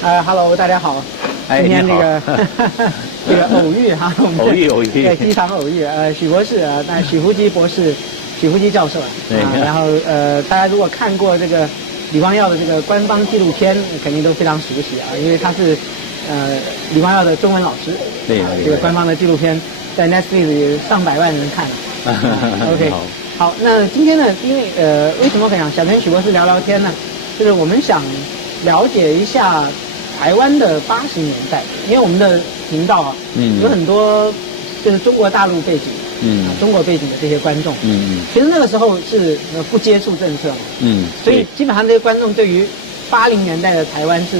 Hello， 大家好。今天这个这个偶遇哈，我们偶遇，对，机场偶遇。许博士那许福基博士，许福基教授然后大家如果看过这个李光耀的这个官方纪录片，肯定都非常熟悉因为他是李光耀的中文老师。对，这个官方的纪录片在 Netflix 有上百万人看了。OK， 好，那今天呢，因为为什么想跟许博士聊聊天呢？就是我们想了解一下台湾的80年代，因为我们的频道有很多就是中国大陆背景，中国背景的这些观众，其实那个时候是不接触政策嘛，所以基本上这些观众对于80年代的台湾是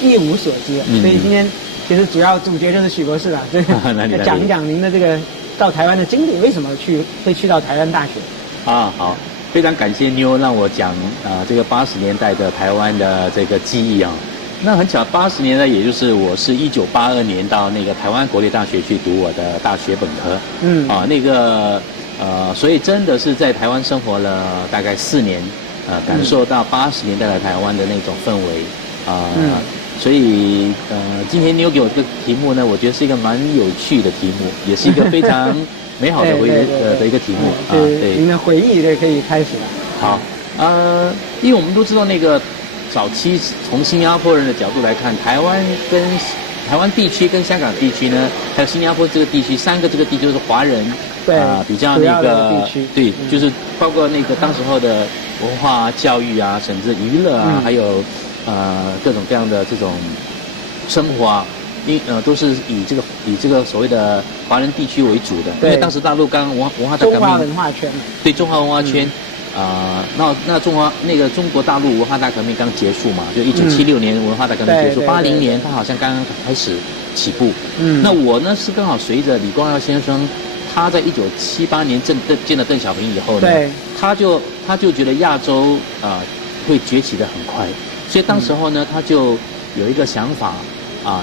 一无所知，所以今天其实主要主角就是许博士了，这个讲一讲您的这个到台湾的经历，为什么会去到台湾大学？好。非常感谢妞让我讲这个80年代的台湾的这个记忆那很巧，80年代也就是我是1982年到那个台湾国立大学去读我的大学本科，所以真的是在台湾生活了大概4年，感受到80年代的台湾的那种氛围所以今天妞给我这个题目呢，我觉得是一个蛮有趣的题目，也是一个非常美好的的一个题目对，您的回忆可以开始了。好，因为我们都知道那个早期从新加坡人的角度来看，台湾地区跟香港地区呢，还有新加坡这个地区，3个这个地区都是华人比较那个对，就是包括那个当时候的文化、教育甚至娱乐还有各种各样的这种生活都是以这个所谓的华人地区为主的，因为当时大陆刚文化大革命，中华文化圈，对中华文化圈，那中国大陆文化大革命刚结束嘛，就1976年文化大革命结束，80年它好像刚刚开始起步，那我呢是刚好随着李光耀先生，他在1978年见了邓小平以后呢，他就觉得亚洲会崛起得很快，所以当时候呢他就有一个想法。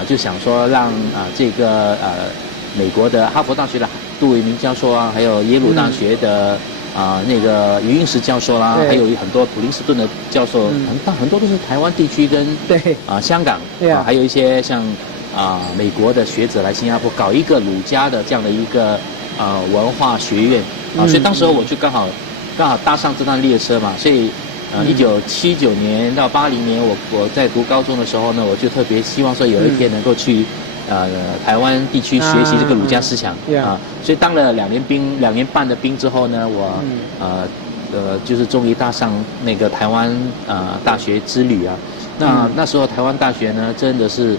就想说让这个美国的哈佛大学的杜维明教授还有耶鲁大学的那个余英时教授啦，还有很多普林斯顿的教授，很多都是台湾地区跟香港还有一些像美国的学者来新加坡搞一个鲁家的这样的一个文化学院所以当时候我就刚好搭上这趟列车嘛，所以。1979年到80年，我在读高中的时候呢，我就特别希望说有一天能够去台湾地区学习这个儒家思想所以当了2年半的兵之后呢，我就是终于踏上那个台湾大学之旅那时候台湾大学呢，真的是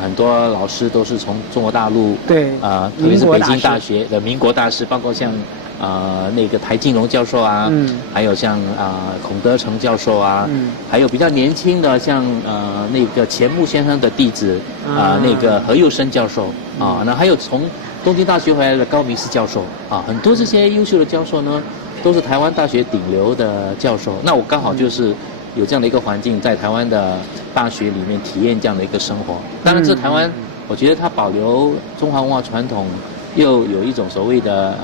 很多老师都是从中国大陆特别是北京大学的民国大师，包括像。那个台静荣教授还有像孔德成教授还有比较年轻的像那个钱穆先生的弟子那个何佑生教授那还有从东京大学回来的高明斯教授很多这些优秀的教授呢，都是台湾大学顶流的教授。那我刚好就是有这样的一个环境，在台湾的大学里面体验这样的一个生活。当然，这台湾我觉得它保留中华文化传统，又有一种所谓的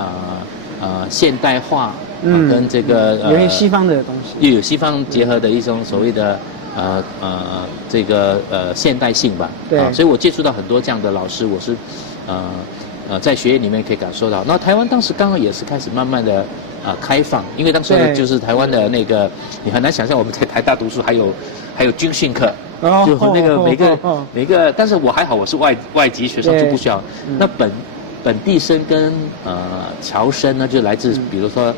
现代化跟这个有点西方的东西，又有西方结合的一种所谓的这个现代性吧。所以我接触到很多这样的老师，我是在学院里面可以感受到。那台湾当时刚好也是开始慢慢的开放，因为当时就是台湾的那个，你很难想象我们在台大读书还有军训课。就那个每个，但是我还好，我是外籍学生就不需要。那本地生跟侨生呢，就来自比如说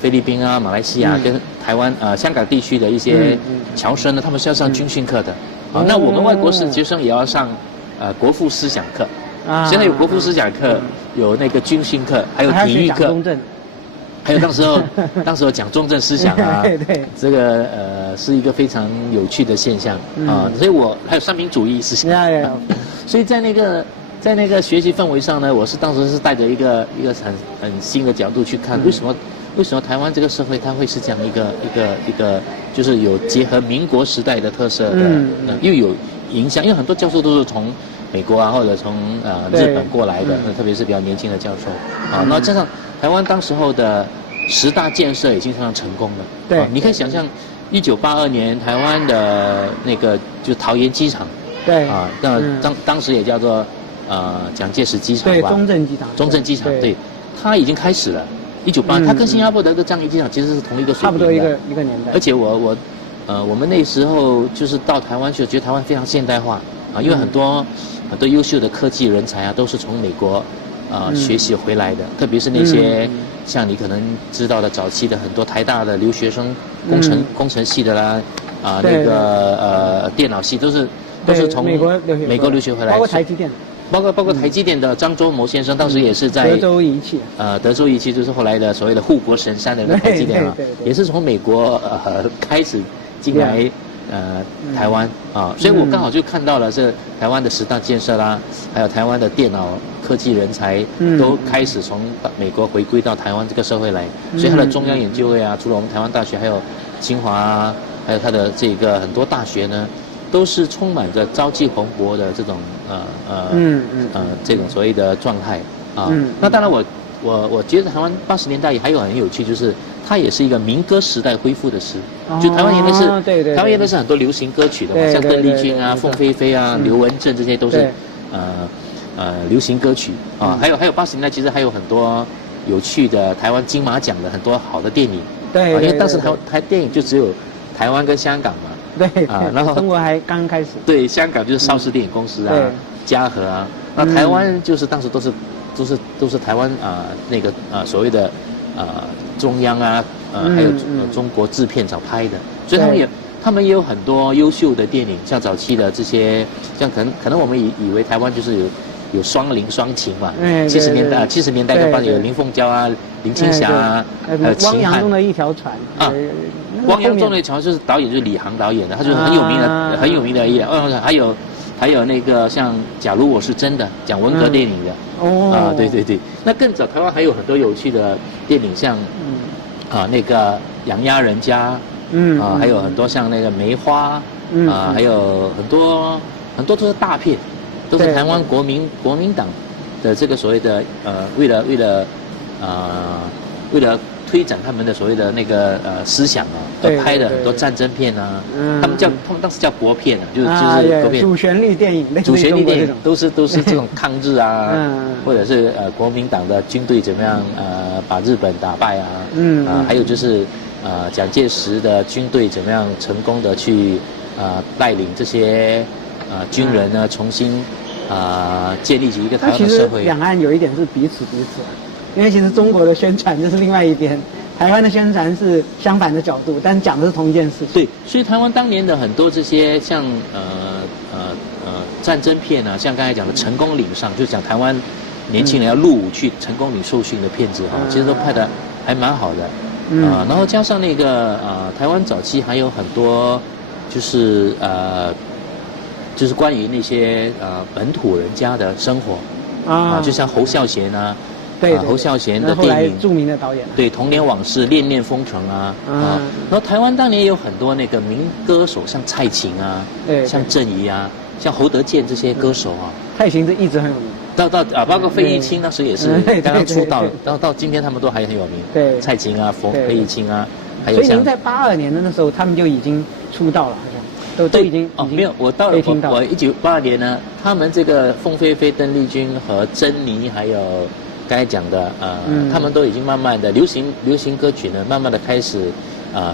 菲律宾马来西亚跟台湾香港地区的一些侨生呢，他们是要上军训课的。那我们外国学生也要上国父思想课。现在有国父思想课，有那个军训课，还有体育课，还有当时候讲中正思想对，这个是一个非常有趣的现象所以我还有三民主义思想，所以在那个学习氛围上呢，我当时是带着一个很新的角度去看，为什么台湾这个社会它会是这样一个就是有结合民国时代的特色的，又有影响，因为很多教授都是从美国或者从日本过来的，特别是比较年轻的教授那加上台湾当时候的10大建设已经非常成功了，你可以想象1982年台湾的那个就桃园机场，对啊，那当时也叫做蒋介石机场吧，对，中正机场，中正机场，对，它已经开始了。1982，它跟新加坡的樟宜机场其实是同一个水平的，差不多一个年代。而且我们那时候就是到台湾去，觉得台湾非常现代化啊，因为很多优秀的科技人才啊，都是从美国学习回来的，特别是那些像你可能知道的早期的很多台大的留学生，工程系的啦，那个电脑系都是从美国留学回来，包括台积电。包括台积电的张忠谋先生，当时也是在德州仪器，德州仪器就是后来的所谓的护国神山的台积电啊，也是从美国开始进来台湾啊，所以我刚好就看到了这台湾的10大建设啦，还有台湾的电脑科技人才都开始从美国回归到台湾这个社会来，所以它的中央研究会啊，除了我们台湾大学，还有清华啊，还有它的这个很多大学呢，都是充满着朝气蓬勃的这种这种所谓的状态啊。那当然我觉得台湾80年代还有很有趣，就是它也是一个民歌时代恢复的时，就台湾原来是台湾原来是很多流行歌曲的嘛，像邓丽君啊、凤飞飞啊、刘文正这些都是流行歌曲啊。还有80年代其实还有很多有趣的台湾金马奖的很多好的电影，对，因为当时台电影就只有台湾跟香港嘛。对然后中国还刚开始。对，香港就是邵氏电影公司啊，嘉禾啊，那台湾就是当时都是台湾那个所谓的中央啊还有中国制片厂拍的，所以他们也有很多优秀的电影，像早期的这些，像可能我们以为台湾就是有双林双情嘛，70年代跟80有林凤娇啊、林青霞啊，还有秦汉。汪洋中的一条船啊。汪洋中的一条就是导演就是李航导演的，他就是很有名的一还有那个像假如我是真的讲文革电影的对，那更早台湾还有很多有趣的电影，像那个养鸭人家还有很多像那个梅花还有很多都是大片，都是台湾国民党的这个所谓的为了推展他们的所谓的那个思想啊，而拍的很多战争片啊，他们当时叫国片啊，就是国片。主旋律电影，主旋律电影都是这种抗日啊，或者是国民党的军队怎么样把日本打败啊，还有就是蒋介石的军队怎么样成功的去带领这些军人呢重新建立起一个台湾的社会。其实两岸有一点是彼此。因为其实中国的宣传就是另外一边，台湾的宣传是相反的角度，但是讲的是同一件事情。对，所以台湾当年的很多这些像战争片啊，像刚才讲的《成功岭上》，就讲台湾年轻人要入伍去成功岭受训的片子啊，其实都拍得还蛮好的然后加上那个台湾早期还有很多就是关于那些本土人家的生活就像侯孝贤啊。对侯孝贤的电影，著名的导演，对《童年往事》《恋恋风尘》然后台湾当年也有很多那个民歌手，像蔡琴啊，像郑怡啊，像侯德健这些歌手啊。蔡琴是一直很有名。包括费玉清那时候也是刚刚出道，到今天他们都还很有名。对，蔡琴啊，费玉清啊，还有像。所以您在82年的那时候，他们就已经出道了，好像都已经没有，我到了我1982年呢，他们这个凤飞飞、邓丽君和珍妮还有。刚才讲的他们都已经慢慢的流行歌曲呢，慢慢的开始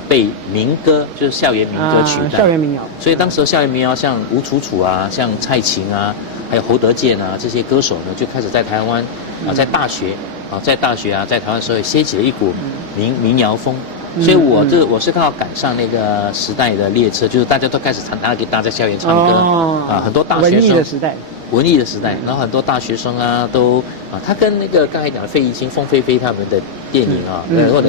被民歌，就是校园民歌取代。校园民谣。所以当时的校园民谣，像吴楚楚啊，像蔡琴啊，还有侯德健啊这些歌手呢，就开始在台湾在大学在台湾社会掀起了一股民谣风。所以我是刚好赶上那个时代的列车，就是大家都开始常常给大家校园唱歌很多大学生。文艺的时代，然后很多大学生啊都他跟那个刚才讲的费玉清、凤飞飞他们的电影或者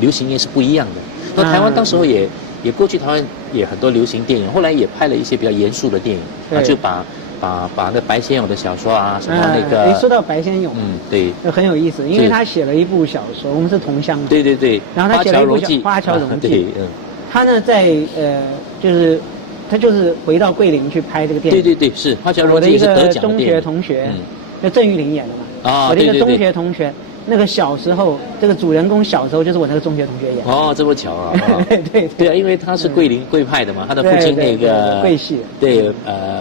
流行音乐是不一样的。那台湾当时候也过去台湾也很多流行电影，后来也拍了一些比较严肃的电影就把那白先勇的小说什么那个。说到白先勇，对，很有意思，因为他写了一部小说，我们是同乡。对。然后他写了一部《花桥荣记》。对，他呢在他就是回到桂林去拍这个电影。对，是《花桥荣记》是得奖的电影。我的一个中学同学，就郑裕玲演的嘛。我的一个中学同学，那个小时候，这个主人公小时候就是我那个中学同学演。哦，这么巧啊！对对啊，因为他是桂派的嘛，他的父亲那个桂系，对，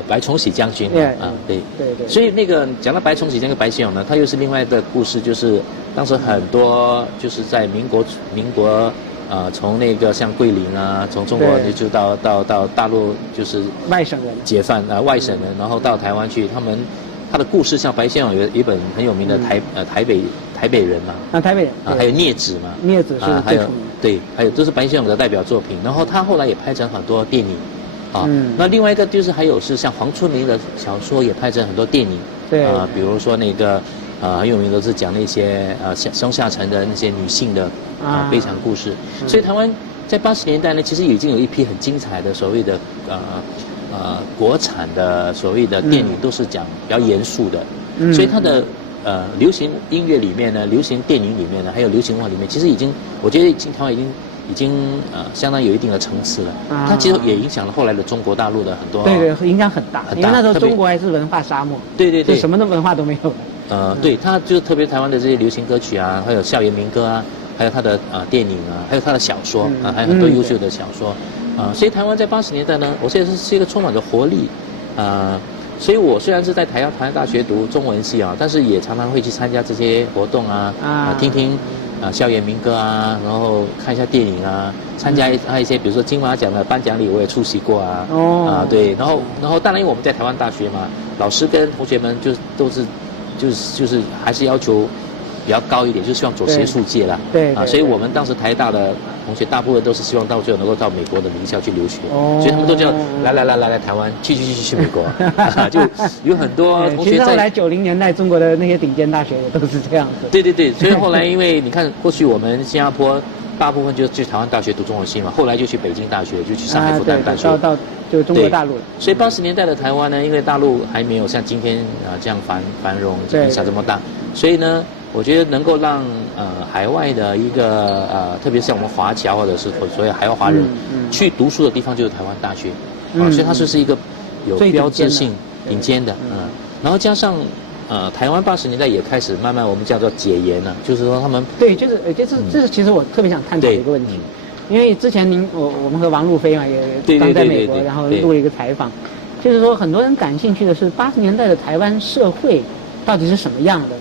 白崇禧将军嘛，对。所以那个讲到白崇禧将军白先勇呢，他又是另外的故事，就是当时很多就是在民国。从那个像桂林啊，从中国就到大陆，就是外省人解放外省人，然后到台湾去，他的故事像白先勇有一本很有名的台北人嘛，台北人还有孽子嘛，孽子是最出名，对，还有都是白先勇的代表作品，然后他后来也拍成很多电影，那另外一个就是还有是像黄春明的小说也拍成很多电影，对，比如说那个。很有名的是讲那些乡下城的那些女性的悲惨故事，所以台湾在80年代呢，其实已经有一批很精彩的所谓的国产的所谓的电影，都是讲比较严肃的，所以它的流行音乐里面呢，流行电影里面呢，还有流行文化里面，其实我觉得台湾已经相当有一定的层次了。它其实也影响了后来的中国大陆的很多。对，影响很大。因为那时候中国还是文化沙漠。对，什么的文化都没有。对，它就是特别台湾的这些流行歌曲啊，还有校园民歌啊，还有它的电影啊，还有它的小说啊，还有很多优秀的小说所以台湾在80年代呢，我觉得是一个充满着活力所以我虽然是在台湾大学读中文系但是也常常会去参加这些活动听听校园民歌然后看一下电影参加一些比如说金马奖的颁奖礼我也出席过对，然后当然因为我们在台湾大学嘛，老师跟同学们就是还是要求比较高一点，就希望走学术界啦。对所以我们当时台大的同学大部分都是希望到最后能够到美国的名校去留学，所以他们都叫来台湾，去美国，就有很多同学在。其实后来90年代中国的那些顶尖大学也都是这样子。对，所以后来因为你看过去我们新加坡大部分就去台湾大学读中文系嘛，后来就去北京大学，就去上海复旦大学，到就中国大陆。所以80年代的台湾呢，因为大陆还没有像今天这样繁荣，影响这么大，所以呢，我觉得能够让海外的一个特别是像我们华侨或者是所谓海外华人去读书的地方，就是台湾大学所以它是一个有标志性、顶尖的然后加上。台湾80年代也开始慢慢我们叫做解严了，就是说他们对，这是其实我特别想探讨的一个问题，因为之前我们和王路飞嘛也刚在美国，然后录了一个采访，就是说很多人感兴趣的是80年代的台湾社会到底是什么样的，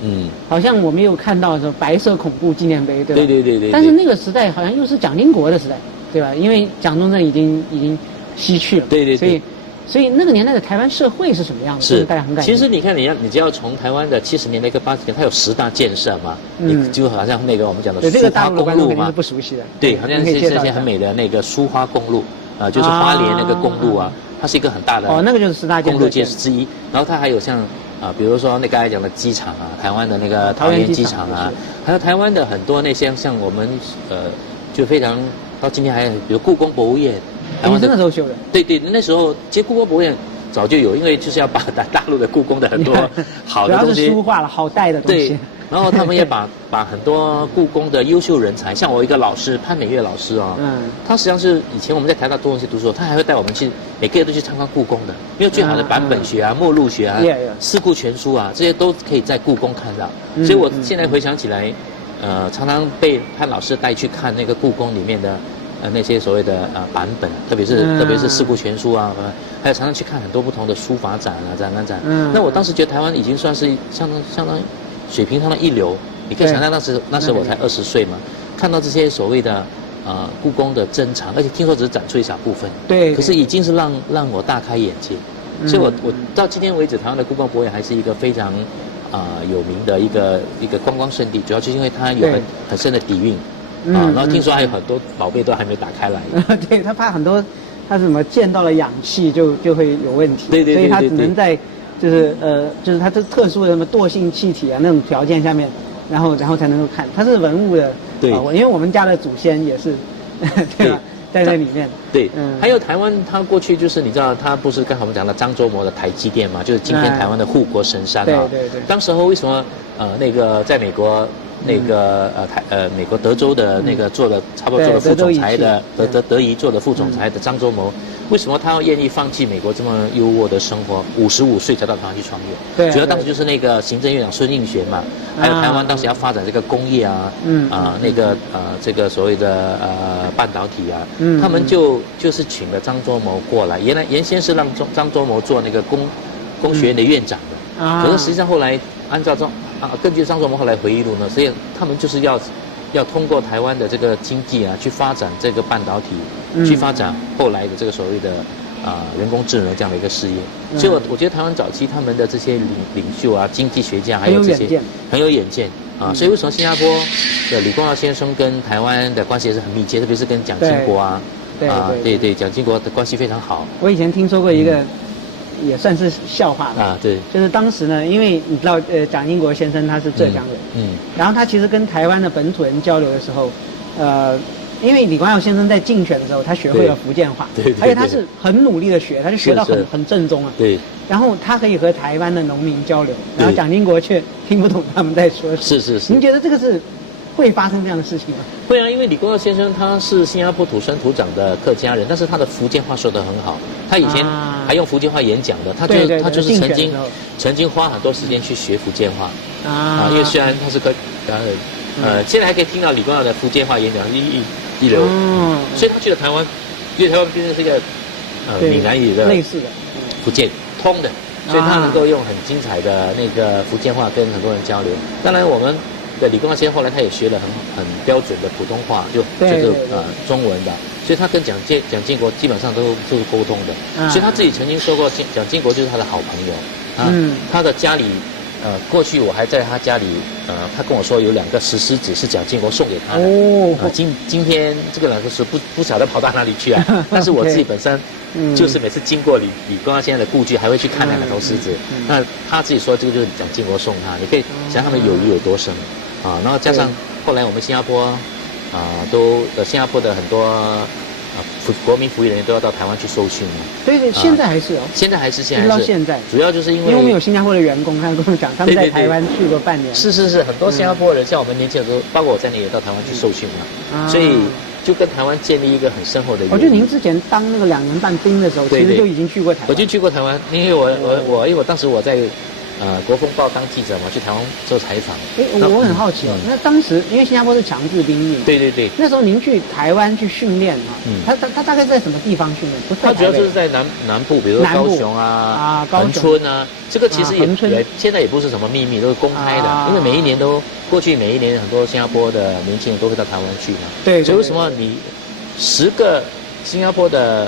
好像我们有看到说白色恐怖纪念碑，对吧？对。但是那个时代好像又是蒋经国的时代，对吧？因为蒋中正已经西去了，对。所以那个年代的台湾社会是什么样的？是大家很感兴趣。其实你看，你只要从台湾的70年代跟80年，它有10大建设嘛，你就好像那个我们讲的苏花公路嘛，是不熟悉的。对，好像是这些很美的那个苏花公路就是花莲那个公路它是一个很大的那个就是10大建设公路建设之一。然后它还有像比如说那刚才讲的机场台湾的那个桃园机场还有台湾的很多那些像我们就非常到今天还有比如故宫博物院。台湾那时候修的，对，那时候其实故宫博物院早就有，因为就是要把大陆的故宫的很多好的东西，主要是书画了好带的东西。对，然后他们也把很多故宫的优秀人才，像我一个老师潘美月老师他实际上是以前我们在台大中文系读书，他还会带我们去每个月都去参观故宫的，因为最好的版本学目录学四库全书这些都可以在故宫看到。所以我现在回想起来，常常被潘老师带去看那个故宫里面的。那些所谓的版本，特别是四库全书还有常常去看很多不同的书法展展览展。那我当时觉得台湾已经算是相当水平上的一流。你可以想象那时我才20岁嘛，看到这些所谓的故宫的珍藏，而且听说只是展出一小部分。对。可是已经是让我大开眼界。所以我到今天为止，台湾的故宫博物院还是一个非常有名的一个观光胜地，主要就是因为它有很深的底蕴。然后听说还有很多宝贝都还没打开来。对，他怕很多，他什么见到了氧气就会有问题。对，所以他只能在就是他这特殊的什么惰性气体那种条件下面，然后才能够看。它是文物的。对。因为我们家的祖先也是，对吧？在那里面。对。还有台湾，它过去就是你知道，它不是刚才我们讲的张忠谋的台积电嘛，就是今天台湾的护国神山对。当时候为什么那个在美国美国德州的那个做了差不多做了副总裁的德仪做的副总裁的张忠谋，为什么他要愿意放弃美国这么优渥的生活，55岁才到台湾去创业？对，主要当时就是那个行政院长孙运璇嘛，还有台湾当时要发展这个工业啊，这个所谓的半导体啊，他们就是请了张忠谋过来，原先是让张忠谋做那个工学院的院长的，可是实际上后来根据张忠谋后来回忆录呢，所以他们就是要通过台湾的这个经济啊，去发展这个半导体，去发展后来的这个所谓的人工智能这样的一个事业。所以我觉得台湾早期他们的这些领袖啊、经济学家还有这些很有远见啊。所以为什么新加坡的李光耀先生跟台湾的关系也是很密切，特别是跟蒋经国啊，对，蒋经国的关系非常好。我以前听说过一个。也算是笑话吧。对，就是当时呢，因为你知道，蒋经国先生他是浙江人，然后他其实跟台湾的本土人交流的时候，因为李光耀先生在竞选的时候，他学会了福建话，对，而且他是很努力的学，他就学到很正宗啊。对。然后他可以和台湾的农民交流，然后蒋经国却听不懂他们在说什么。是。您觉得这个是会发生这样的事情吗？会啊，因为李光耀先生他是新加坡土生土长的客家人，但是他的福建话说得很好，他以前还用福建话演讲的，他就是曾经花很多时间去学福建话因为虽然他是客家人，现在还可以听到李光耀的福建话演讲一流，所以他去了台湾，因为台湾毕竟是一个闽南语的类似的福建通的，所以他能够用很精彩的那个福建话跟很多人交流。当然我们的李光耀先生后来他也学了很标准的普通话，就是中文的，所以他跟蒋经国基本上都是沟通的。所以他自己曾经说过，蒋经国就是他的好朋友。他的家里过去我还在他家里，他跟我说有2个石狮子是蒋经国送给他的。今天这个2个石不晓得跑到哪里去啊？但是我自己本身就是每次经过李光耀先生的故居，还会去看2个头狮子。那他自己说这个就是蒋经国送他，你可以想他们友谊有多深。然后加上后来我们新加坡新加坡的很多国民服役人员都要到台湾去受训嘛。对，现在还是现在还是直到现在。主要就是因为我们有新加坡的员工，他跟我讲，他们在台湾去过半年。是，很多新加坡人像我们年轻的时候，包括我在内也到台湾去受训嘛，所以就跟台湾建立一个很深厚的。我觉得您之前当那个2年半兵的时候，其实就已经去过台湾。我就去过台湾，因为我当时我在。国风报当记者嘛，去台湾做采访。我很好奇那当时因为新加坡是强制兵役嘛，对。那时候您去台湾去训练他大概在什么地方训练？不是他主要就是在南部，比如说高雄恒春啊，这个其实也现在也不是什么秘密，都是公开的。因为过去每一年很多新加坡的年轻人都会到台湾去嘛。对。所以为什么你10个新加坡的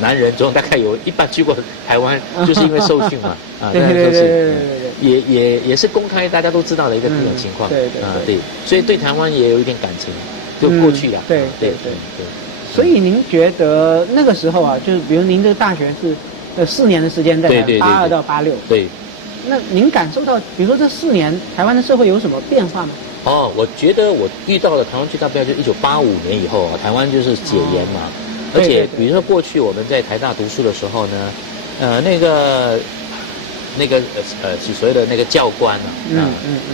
男人中大概有1半去过台湾，就是因为受训嘛。对，也是公开大家都知道的一个情况。对，所以对台湾也有一点感情，就过去了。对。所以您觉得那个时候就是比如您这个大学是4年的时间在82到86。对。那您感受到，比如说这4年台湾的社会有什么变化吗？我觉得我遇到了台湾最大变化，就1985年以后台湾就是解严嘛。而且，比如说过去我们在台大读书的时候呢，所谓的那个教官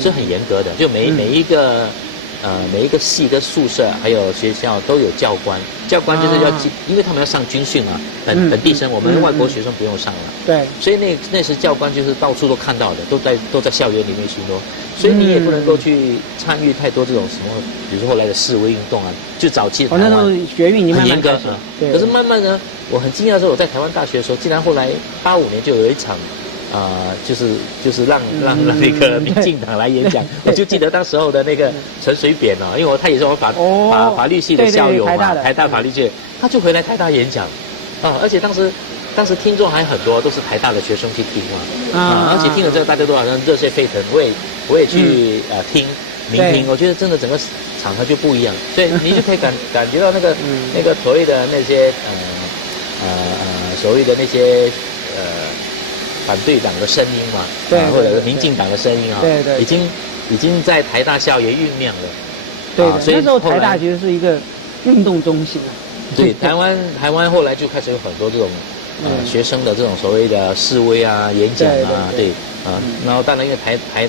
是很严格的，就每一个系跟宿舍还有学校都有教官，教官就是因为他们要上军训嘛，本地生，我们外国学生不用上了，对，所以那时教官就是到处都看到的，都在校园里面巡逻，所以你也不能够去参与太多这种什么，比如说后来的示威运动就早期台湾那时候学运已经很严格可是慢慢呢，我很惊讶的是我在台湾大学的时候，竟然后来85年就有一场。就是让那个民进党来演讲，我就记得当时候的那个陈水扁因为他也是我法律系的校友嘛，台大法律系，他就回来台大演讲，而且当时听众还很多，都是台大的学生去听而且听了之后大家都好像热血沸腾，我也去聆听，我觉得真的整个场合就不一样，所以你就可以感觉到那个所谓的那些所谓的那些反对党的声音嘛，或者是民进党的声音对，已经在台大校园酝酿了。对，所以那时候台大其实是一个运动中心对，台湾后来就开始有很多这种学生的这种所谓的示威演讲对然后当然因为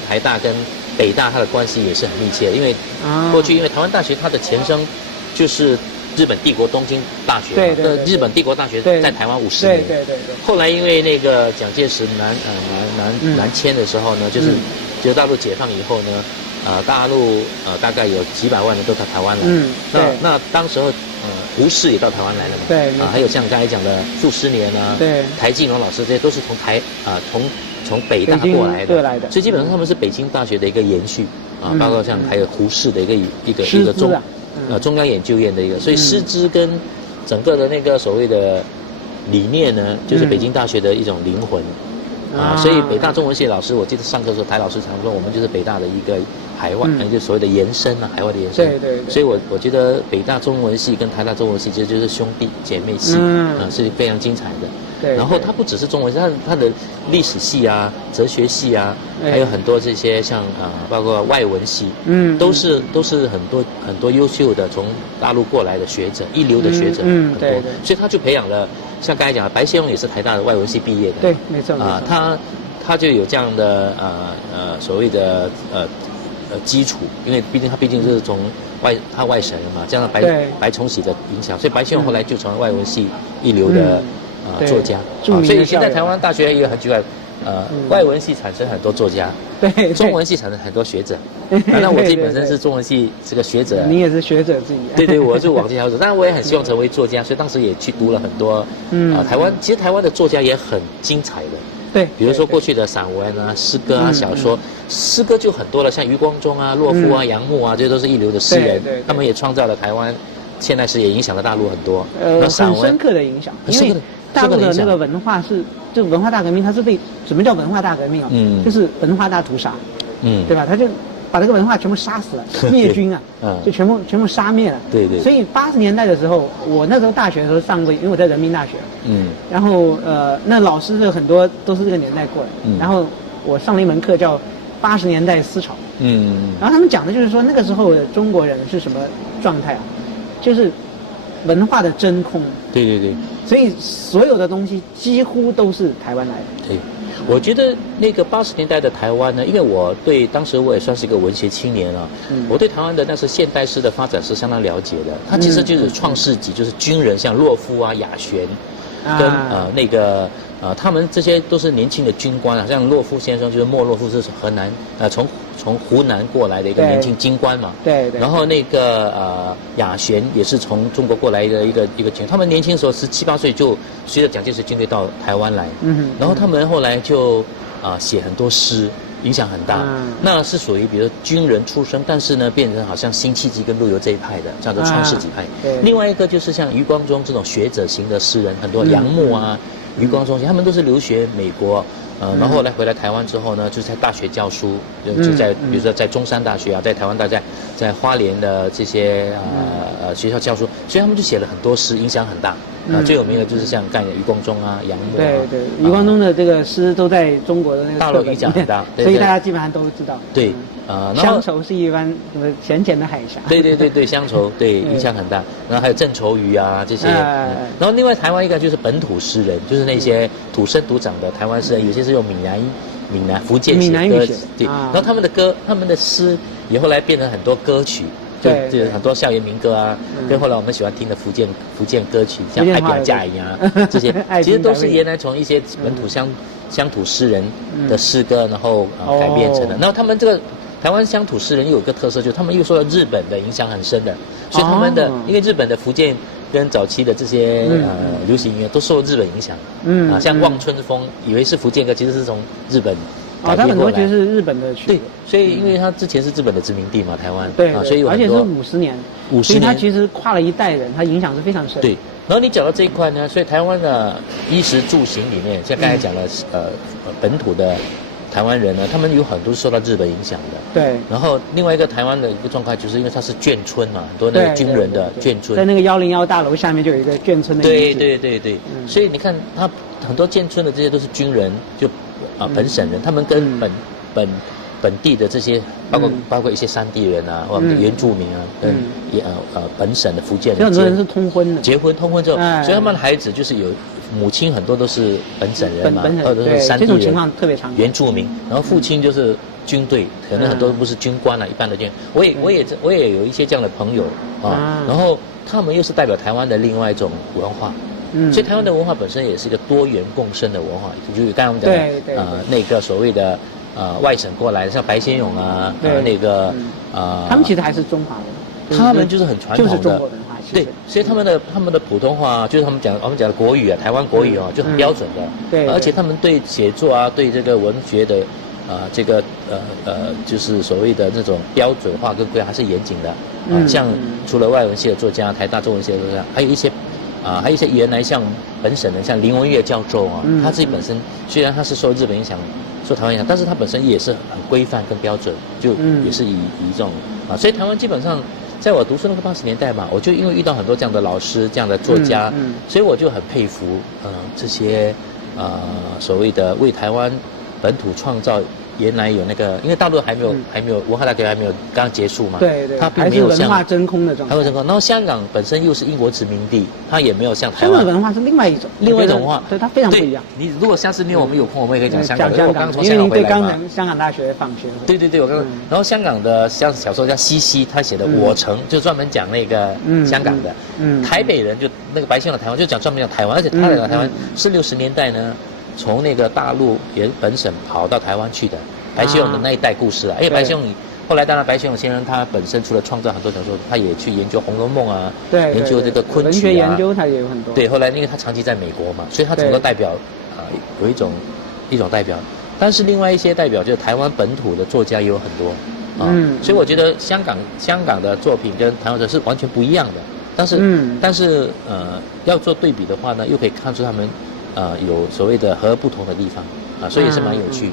台大跟北大它的关系也是很密切，因为过去因为台湾大学它的前身就是日本帝国东京大学，对，日本帝国大学在台湾50年，对。后来因为那个蒋介石南迁的时候呢，就是大陆解放以后呢，大陆大概有几百万人都到台湾来，那当时候胡适也到台湾来了嘛，对，还有像刚才讲的傅斯年啊，对，台静农老师这些都是从北大过来的，所以基本上他们是北京大学的一个延续包括像还有胡适的一个中央研究院的一个，所以师资跟整个的那个所谓的理念呢，就是北京大学的一种灵魂所以北大中文系老师，我记得上课的时候，台老师常说我们就是北大的一个海外，就所谓的延伸海外的延伸。对。所以我觉得北大中文系跟台大中文系其实就是兄弟姐妹系是非常精彩的。对。然后它不只是中文系，它的历史系啊、哲学系啊，还有很多这些像包括外文系，都是很多优秀的从大陆过来的学者，一流的学者很多。对。所以他就培养了。像刚才讲的，白先勇也是台大的外文系毕业的，对，没错他就有这样的所谓的基础，因为他毕竟是从外省人嘛，这样白崇禧的影响，所以白先勇后来就成了外文系一流的作家，所以现在台湾大学也很奇怪，外文系产生很多作家，对，中文系产生很多学者。那我自己本身是中文系这个学者，你也是学者自己。对，我是往这条走，当然我也很希望成为作家，所以当时也去读了很多。其实台湾的作家也很精彩的。对，比如说过去的散文啊、诗歌啊、小说，诗歌就很多了，像余光中啊、洛夫啊、杨牧啊，这些都是一流的诗人，他们也创造了台湾现代史，也影响了大陆很多。很深刻的影响，因为大陆的那个文化就文化大革命，它是被什么叫文化大革命啊？就是文化大屠杀，对吧？他就把这个文化全部杀死了，灭军就全部杀灭了。对。所以80年代的时候，我那时候大学的时候上过，因为我在人民大学，然后那老师的很多都是这个年代过来，然后我上了一门课叫80年代思潮，然后他们讲的就是说那个时候的中国人是什么状态啊？就是文化的真空。对。所以所有的东西几乎都是台湾来的。对，我觉得那个80年代的台湾呢，因为当时我也算是一个文学青年啊，我对台湾的那时现代诗的发展是相当了解的。它其实就是创世纪，就是军人，像洛夫啊、亚玄，跟他们这些都是年轻的军官啊，像洛夫先生就是莫洛夫是河南从湖南过来的一个年轻军官嘛，对。然后那个亚玄也是从中国过来的一个军，他们年轻的时候17、18岁就随着蒋介石军队到台湾来，然后他们后来就写很多诗，影响很大。那是属于比如军人出身，但是呢变成好像辛弃疾跟陆游这一派的，叫做创世纪派。另外一个就是像余光中这种学者型的诗人，很多杨牧啊、余光中，他们都是留学美国。然后后来回来台湾之后呢，就是在大学教书，就在比如说在中山大学啊，在台湾大学，在花莲的这些学校教书，所以他们就写了很多诗，影响很大。最有名的就是像干余光中啊、杨牧啊。对，余光中的这个诗都在中国的那个大陆影响很大，所以大家基本上都知道。对，乡愁是一湾什么浅浅的海峡。对，乡愁对影响很大。然后还有郑愁予啊这些。然后另外台湾一个就是本土诗人，就是那些土生土长的台湾诗人，有些是用闽南福建写歌，对。然后他们的歌、他们的诗也后来变成很多歌曲。就很多校园民歌啊，跟后来我们喜欢听的福建歌曲，像《爱表嫁衣》啊这些，其实都是原来从一些本土乡土诗人的诗歌，然后改编成的。然后他们这个台湾乡土诗人又有一个特色，就是他们又受到日本的影响很深的，所以他们的因为日本的福建跟早期的这些流行音乐都受日本影响，像《望春风》以为是福建歌，其实是从日本。它很多其实是日本的曲。对，所以因为它之前是日本的殖民地嘛，台湾。对，所以有而且是50年，所以它其实跨了一代人，它影响是非常深。对，然后你讲到这一块呢，所以台湾的衣食住行里面，像刚才讲了，本土的台湾人呢，他们有很多是受到日本影响的。对。然后另外一个台湾的一个状况，就是因为它是眷村嘛，很多那个军人的眷村，在那个101大楼下面就有一个眷村的。对。所以你看，他很多眷村的这些都是军人，就。本省人，他们跟本地的这些，包括一些山地人啊，或者原住民啊，跟本省的福建人，很多人是通婚的，结婚通婚之后，所以他们的孩子就是有母亲很多都是本省人嘛，本省或者是山地人，这种情况特别常见。原住民，然后父亲就是军队，可能很多都不是军官了，一般的军。我也有一些这样的朋友啊，然后他们又是代表台湾的另外一种文化。所以台湾的文化本身也是一个多元共生的文化，就是刚才我们讲的那个所谓的外省过来的，像白先勇啊，那个他们其实还是中华文化，他们就是很传统的，就是中国文化。对，所以他们的普通话就是我们讲的国语啊，台湾国语啊，就很标准的。对，而且他们对写作啊，对这个文学的这个就是所谓的那种标准化跟规划还是严谨的。像除了外文系的作家，台大中文系的作家，还有一些原来像本省的，像林文月教授啊，他自己本身虽然他是受日本影响，受台湾影响，但是他本身也是很规范跟标准，就也是以这种所以台湾基本上在我读书那个80年代嘛，我就因为遇到很多这样的老师、这样的作家，所以我就很佩服这些所谓的为台湾本土创造。原来有那个，因为大陆还没有文化大革命还没有刚结束嘛，对，它并没有像文化真空的状态，还会真空。然后香港本身又是英国殖民地，它也没有像台湾。香港文化是另外一种文化，对它非常不一样。你如果下次我们有空，我们也可以讲香港。讲香港，因为您对刚从香港大学访学。对，我刚刚。然后香港的像小说家西西，他写的《我城》就专门讲那个香港的。台北人就那个白先勇的台湾就专门讲台湾，而且他讲台湾是60年代呢。从那个大陆本省跑到台湾去的白先勇的那一代故事啊，因为白先勇后来当然白先勇先生他本身除了创造很多小说，他也去研究《红楼梦》啊，研究这个昆曲啊，文学研究他也有很多。对，后来因为他长期在美国嘛，所以他整个代表有一种代表，但是另外一些代表就是台湾本土的作家也有很多所以我觉得香港的作品跟台湾的是完全不一样的，但是要做对比的话呢，又可以看出他们。有所谓的和不同的地方所以也是蛮有趣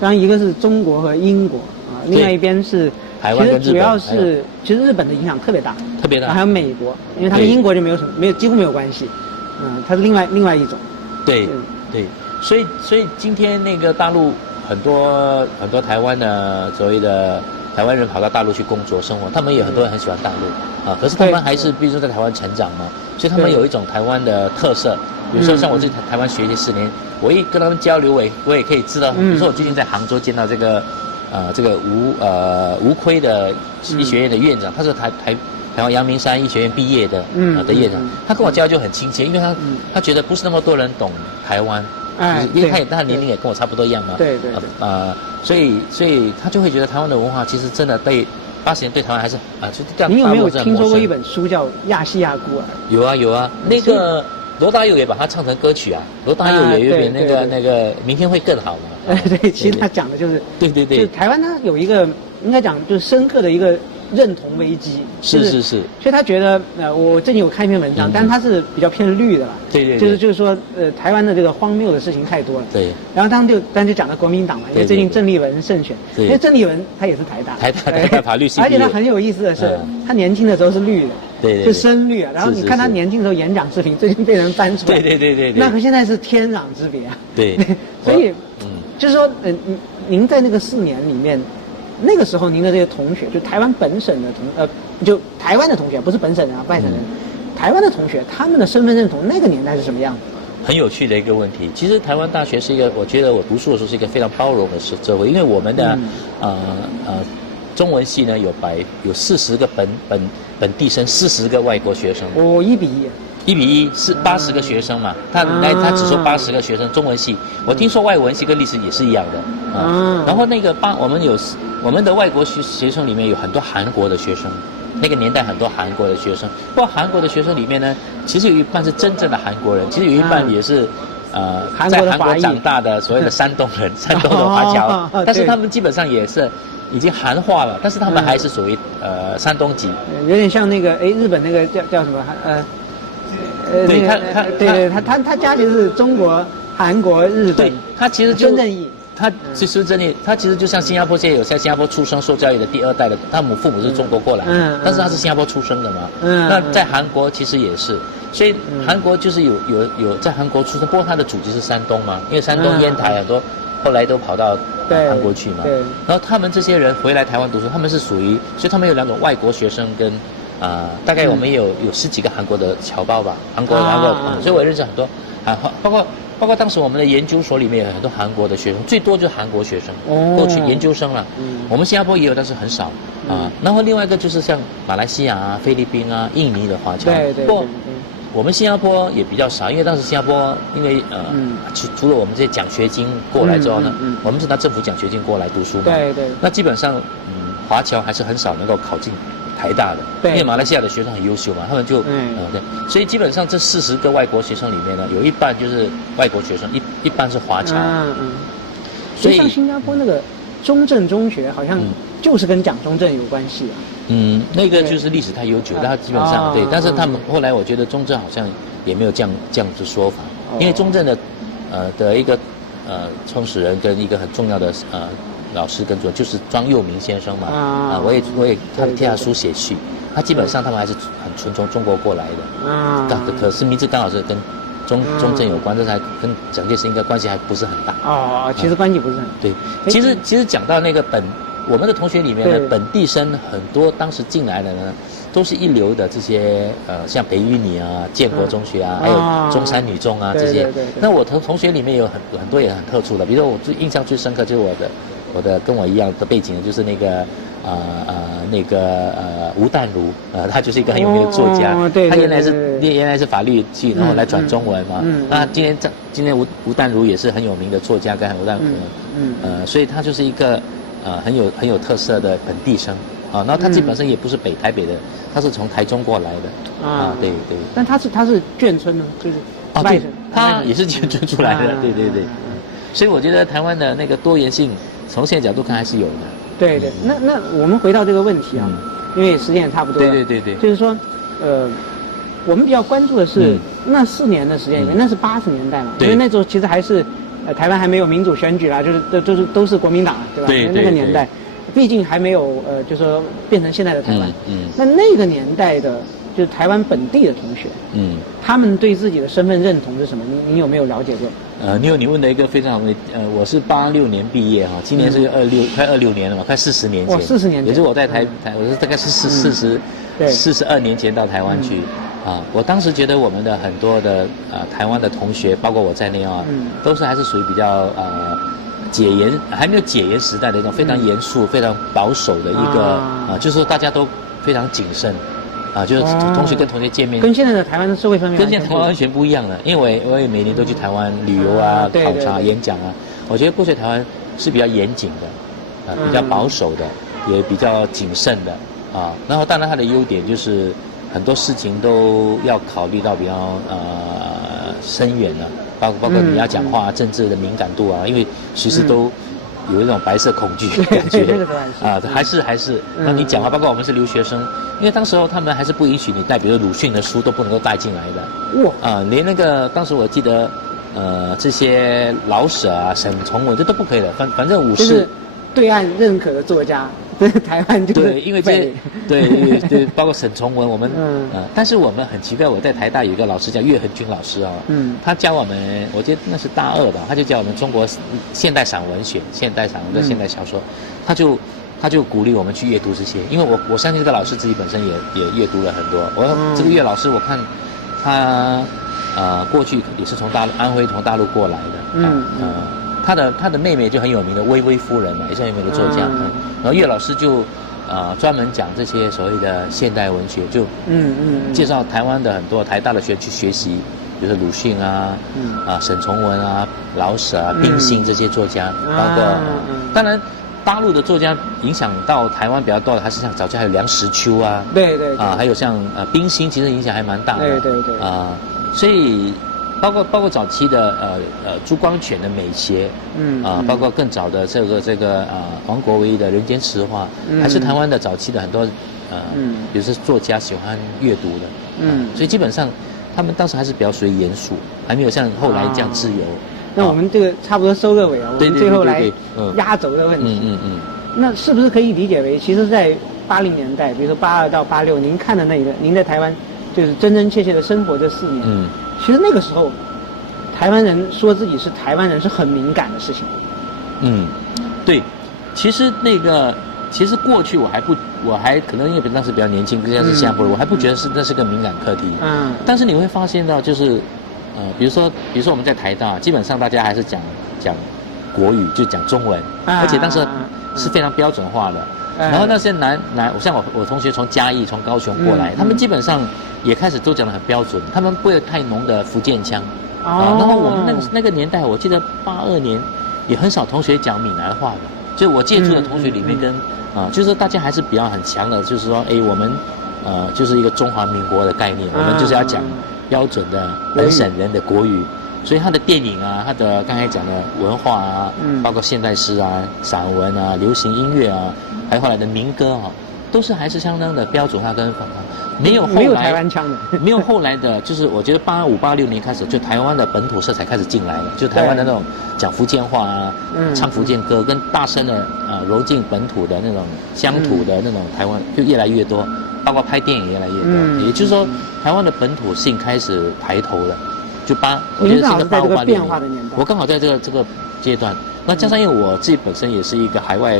当然，一个是中国和英国另外一边是台湾跟日本，其实主要是其实日本的影响特别大，还有美国，因为它跟英国就几乎没有关系，它是另外一种。对，所以今天那个大陆很多台湾的所谓的台湾人跑到大陆去工作生活，他们也很多人很喜欢大陆可是他们还是毕竟在台湾成长嘛，所以他们有一种台湾的特色。比如说像我在台湾学习4年，我一跟他们交流，我也可以知道。比如说我最近在杭州见到这个吴奎的医学院的院长，他是台湾阳明山医学院毕业的的院长，他跟我交流就很亲切，因为他觉得不是那么多人懂台湾，因为他年龄也跟我差不多一样嘛。对。所以他就会觉得台湾的文化其实真的对80年对台湾还是就这样。你有没有听说过一本书叫《亚细亚孤儿》？有啊，那个。罗大佑也把它唱成歌曲罗大佑也有点那个明天会更好嘛。对，其实他讲的就是对，就是台湾它有一个应该讲就是深刻的一个认同危机。是。所以他觉得我最近有看一篇文章，但是他是比较偏绿的啦。对。就是说台湾的这个荒谬的事情太多了。对。然后当然就讲到国民党嘛，因为最近郑丽文胜选，因为郑丽文他也是台大法律系，而且他很有意思的是，他年轻的时候是绿的。对，就深绿然后你看他年轻的时候演讲视频，最近被人翻出来。对。那和现在是天壤之别对，所以就是说，您在那个4年里面，那个时候您的这些同学，就台湾本省的就台湾的同学，不是本省人外省人，台湾的同学，他们的身份认同那个年代是什么样子？很有趣的一个问题。其实台湾大学是一个，我觉得我读书的时候是一个非常包容的社会，因为我们的中文系呢有40个本地生，40个外国学生。1比1。1比1是80个学生嘛？他只收80个学生，中文系。我听说外文系跟历史也是一样的然后那个我们的外国学生里面有很多韩国的学生，那个年代很多韩国的学生。不过韩国的学生里面呢，其实有一半是真正的韩国人，其实有一半也是在韩国长大的所谓的山东人，山东的华侨。但是他们基本上也是。已经韩化了，但是他们还是属于山东籍，有点像那个日本那个叫什么对他家其实是中国、韩国、日本，对他其实孙正义，他其实真的他其实就像新加坡现在有在新加坡出生受教育的第2代的，他父母是中国过来的，但是他是新加坡出生的嘛，那在韩国其实也是，所以韩国就是有在韩国出生，不过他的祖籍是山东嘛，因为山东烟台很多。后来都跑到韩国去嘛，然后他们这些人回来台湾读书，他们是属于，所以他们有2种外国学生跟大概我们有10几个韩国的侨胞吧，韩国，所以我也认识很多啊，包括当时我们的研究所里面有很多韩国的学生，最多就是韩国学生过去研究生了。我们新加坡也有，但是很少啊。然后另外一个就是像马来西亚啊、菲律宾啊、印尼的华侨。对。我们新加坡也比较少，因为当时新加坡因为除了我们这些奖学金过来之后呢，我们是拿政府奖学金过来读书嘛。对。那基本上华侨还是很少能够考进台大的，因为马来西亚的学生很优秀嘛，他们就对，所以基本上这40个外国学生里面呢，有一半就是外国学生，一半是华侨。所以像新加坡那个中正中学，好像就是跟蒋中正有关系啊。那个就是历史太悠久，它基本上对，但是他们后来我觉得中正好像也没有这样子说法，因为中正的一个创始人跟一个很重要的老师跟主任就是庄佑明先生嘛，我也他替他书写序，他基本上他们还是很纯从中国过来的，可是名字刚好是跟中正有关，这才跟蒋介石应该关系还不是很大。其实关系不是很对。其实讲到那个我们的同学里面呢，本地生很多，当时进来的呢，都是一流的这些像北一女啊、建国中学啊，还有中山女中啊这些。那我同学里面有很多也很特殊的，比如说我印象最深刻就是我的跟我一样的背景，就是那个吴淡如，他就是一个很有名的作家，他原来是法律系，然后来转中文嘛。那今天吴淡如也是很有名的作家跟吴淡如，所以他就是一个很有特色的本地生啊。然后他基本上也不是台北的，他是从台中过来的对。但他是眷村呢，就是对，他也是眷村出来的，对。所以我觉得台湾的那个多元性，从现在角度看还是有的。对。那我们回到这个问题啊，因为时间也差不多了。对。就是说，我们比较关注的是那4年的时间里面，那是80年代嘛，因为那时候其实还是台湾还没有民主选举啦，就是都是国民党，对吧？对。那个年代，毕竟还没有就是说变成现在的台湾。那个年代的，就是台湾本地的同学，他们对自己的身份认同是什么？您有没有了解过？你问的一个非常好的，我是86年毕业哈，今年是快26年了嘛，快40年前。40年前。也是我在台，我是大概是42年前到台湾去我当时觉得我们的很多的台湾的同学，包括我在内都是还是属于比较还没有解严时代的一种非常严肃、非常保守的一个就是说大家都非常谨慎。就是同学跟同学见面，跟现在的台湾的社会方面，跟现在台湾完全不一样了。因为我也每年都去台湾旅游考察、演讲我觉得过去台湾是比较严谨的，比较保守的，也比较谨慎的然后当然它的优点就是很多事情都要考虑到比较深远了，包括你要讲话政治的敏感度因为其实都有一种白色恐惧感觉还是那你讲话，包括我们是留学生，因为当时候他们还是不允许你带，比如鲁迅的书都不能够带进来的连那个当时我记得这些老舍沈从文这都不可以的，反正武士就是对岸认可的作家，台湾就是对，因为对，包括沈从文我们但是我们很奇怪，我在台大有一个老师叫岳恒君老师他教我们，我记得那是大2吧，他就教我们中国现代散文学、现代散文跟现代小说，他就鼓励我们去阅读这些，因为我相信这个老师自己本身也阅读了很多。这个岳老师我看他过去也是从安徽从大陆过来的他的妹妹就很有名的薇薇夫人嘛，也是很有名的作家然后岳老师就专门讲这些所谓的现代文学，就介绍台湾的很多台大的去学习，比如说鲁迅沈从文老舍冰心这些作家，包括当然大陆的作家影响到台湾比较多的，还是像早期还有梁实秋对还有像冰心，其实影响还蛮大的，对所以包括早期的朱光潜的美学，包括更早的这个王国维的人间词话，还是台湾的早期的很多比如说作家喜欢阅读的，所以基本上他们当时还是比较属于严肃，还没有像后来这样自由。那我们这个差不多收个尾我们最后来压轴的问题。那是不是可以理解为，其实，在80年代，比如说82到86，您看的那个，您在台湾就是真真切切的生活这4年，其实那个时候，台湾人说自己是台湾人是很敏感的事情。对，其实过去我还可能因为当时比较年轻，更加是新加坡人，我还不觉得那是个敏感课题。但是你会发现到，就是比如说我们在台大，基本上大家还是讲国语，就讲中文，而且当时是非常标准化的。然后那些像我同学从嘉义、从高雄过来，他们基本上也开始都讲得很标准，他们不会有太浓的福建腔。然后我们那个年代，我记得82年也很少同学讲闽南话的，就我接触的同学里面就是大家还是比较很强的，就是说，我们就是一个中华民国的概念，我们就是要讲标准的本省人的国语。所以他的电影啊，他的刚才讲的文化啊，包括现代诗啊、散文啊、流行音乐啊，还有后来的民歌啊，都是还是相当的标准化跟没有台湾腔的，没有后来的，就是我觉得85、86年开始，就台湾的本土色彩开始进来了，就台湾的那种讲福建话啊，唱福建歌，跟大声的揉进本土的那种乡土的那种台湾就越来越多，包括拍电影越来越多，也就是说台湾的本土性开始抬头了。我觉得是一个85、86年，我刚好在这个阶段。那加上因为我自己本身也是一个海外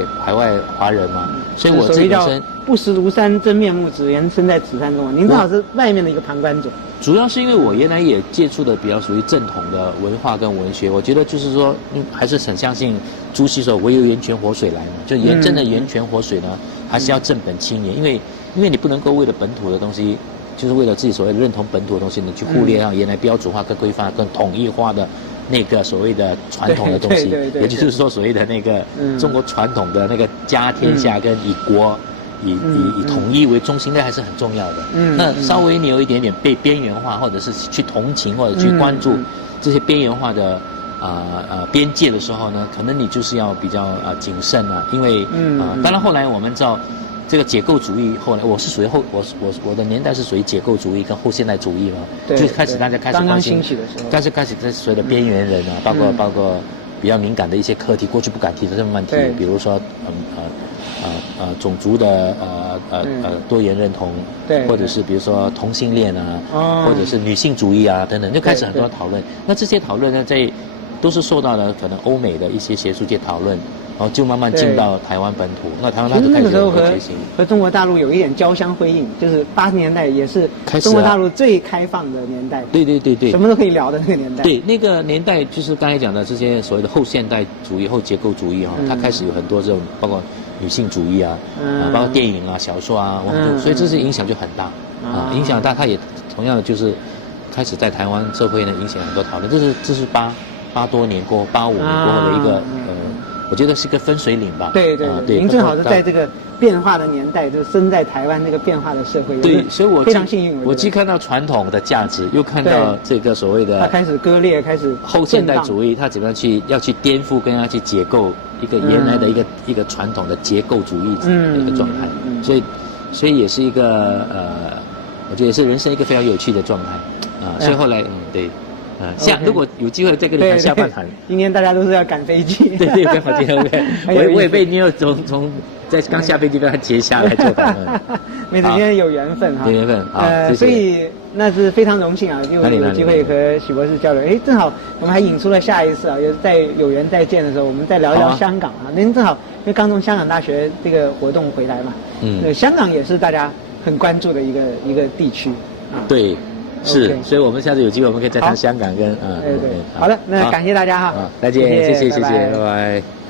华人嘛，所以我自己本身不识庐山真面目，只缘身在此山中。您正好是外面的一个旁观者。主要是因为我原来也接触的比较属于正统的文化跟文学，我觉得就是说，还是很相信朱熹说唯有源泉活水来嘛，就真的源泉活水呢，还是要正本清源，因为你不能够为了本土的东西。就是为了自己所谓的认同本土的东西呢，去忽略让原来标准化、跟规范、跟统一化的那个所谓的传统的东西，也就是说所谓的那个中国传统的那个家天下跟以国以统一为中心，那还是很重要的。那稍微你有一点点被边缘化，或者是去同情或者去关注这些边缘化的边界的时候呢，可能你就是要比较谨慎啊，因为当然后来我们知道。这个解构主义后来，我是属于我的年代是属于解构主义跟后现代主义嘛，就开始大家开始关心，但是开始在所谓的边缘人啊，包括比较敏感的一些课题，过去不敢提的这么慢提，比如说种族的多元认同，或者是比如说同性恋啊，或者是女性主义啊等等，就开始很多讨论。那这些讨论呢，都是受到了可能欧美的一些学术界讨论。然后就慢慢进到台湾本土，那台湾就开始有决心。和中国大陆有一点交相辉映，就是80年代也是中国大陆最开放的年代。对，什么都可以聊的那个年代。对，那个年代就是刚才讲的这些所谓的后现代主义、后结构主义它开始有很多这种包括女性主义包括电影啊、小说啊，所以这是影响就很大影响大，它也同样的就是开始在台湾社会呢影响很多讨论。这是85年过后的一个我觉得是个分水岭吧。对，您正好是在这个变化的年代，就生在台湾那个变化的社会。对，所以我非常幸运。我既看到传统的价值，又看到这个所谓的它开始割裂，开始后现代主义，它怎么样要去颠覆，跟要去解构一个原来的一个传统的结构主义的一个状态。所以也是一个我觉得也是人生一个非常有趣的状态所以后来对。如果有机会再跟你谈下半谈。今天大家都是要赶飞机。对，刚好今天我也被你有从在刚下飞机被他截下来做访问。没事，今天有缘分哈。有缘分好，谢谢。所以那是非常荣幸啊，又有机会和许博士交流。正好我们还引出了下一次也是在有缘再见的时候，我们再聊一聊香港您正好因为刚从香港大学这个活动回来嘛，香港也是大家很关注的一个地区对。是，所以我们下次有机会，我们可以再谈香港跟对，好的，那感谢大家哈，再见，谢谢，拜拜。